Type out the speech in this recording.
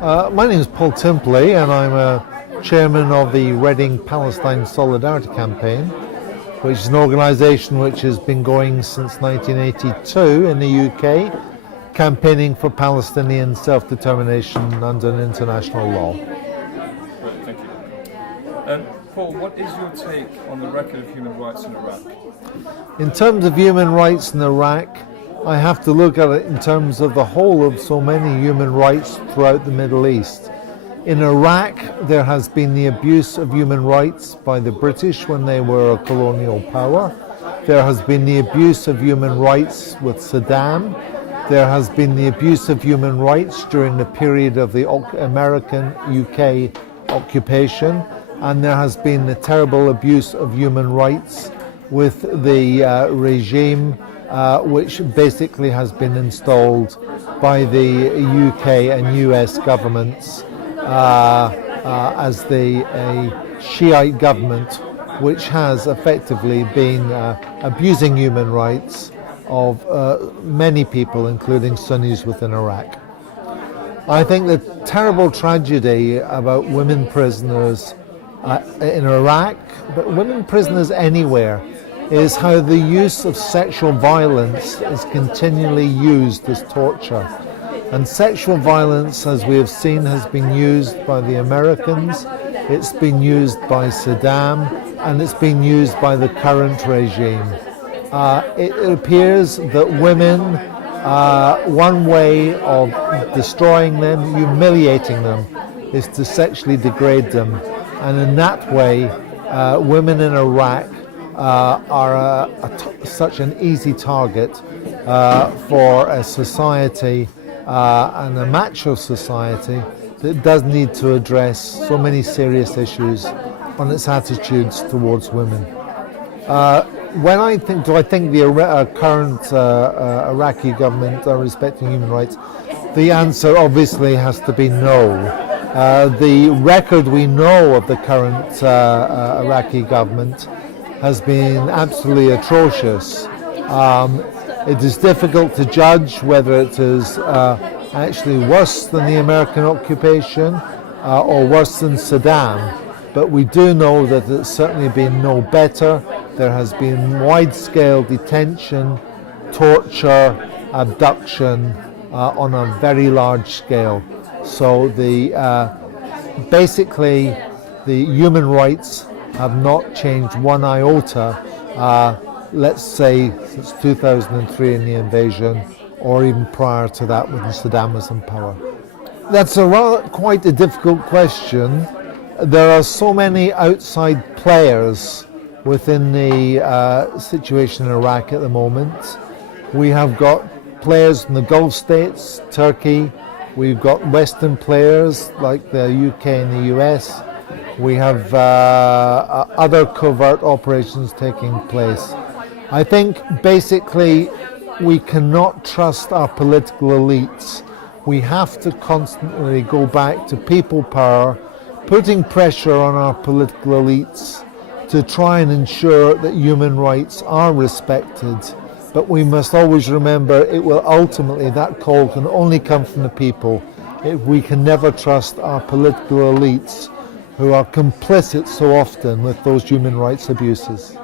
My name is Paul Timperley, and I'm a chairman of the Reading Palestine Solidarity Campaign, which is an organisation which has been going since 1982 in the UK, campaigning for Palestinian self-determination under an international law. Right, thank you. Paul, what is your take on the record of human rights in Iraq? In terms of human rights in Iraq, I have to look at it in terms of the whole of so many human rights throughout the Middle East. In Iraq, there has been the abuse of human rights by the British when they were a colonial power. There has been the abuse of human rights with Saddam. There has been the abuse of human rights during the period of the American-UK occupation, and there has been the terrible abuse of human rights with the regime which basically has been installed by the UK and US governments as a Shiite government which has effectively been abusing human rights of many people, including Sunnis within Iraq. I think the terrible tragedy about women prisoners in Iraq, but women prisoners anywhere, is how the use of sexual violence is continually used as torture. And sexual violence, as we have seen, has been used by the Americans, it's been used by Saddam, and it's been used by the current regime. It appears that women, one way of destroying them, humiliating them, is to sexually degrade them. And in that way, women in Iraq are such an easy target for a society and a macho society that does need to address so many serious issues on its attitudes towards women. When I think, do I think the current Iraqi government are respecting human rights? The answer obviously has to be no. The record we know of the current Iraqi government has been absolutely atrocious. It is difficult to judge whether it is actually worse than the American occupation or worse than Saddam, but we do know that it's certainly been no better. There has been wide-scale detention, torture, abduction on a very large scale. So basically the human rights have not changed one iota, let's say since 2003 in the invasion, or even prior to that when Saddam was in power. That's quite a difficult question. There are so many outside players within the situation in Iraq at the moment. We have got players from the Gulf states, Turkey. We've got Western players like the UK and the US. We have other covert operations taking place. I think basically we cannot trust our political elites. We have to constantly go back to people power, putting pressure on our political elites to try and ensure that human rights are respected. But we must always remember that call can only come from the people. We can never trust our political elites who are complicit so often with those human rights abuses.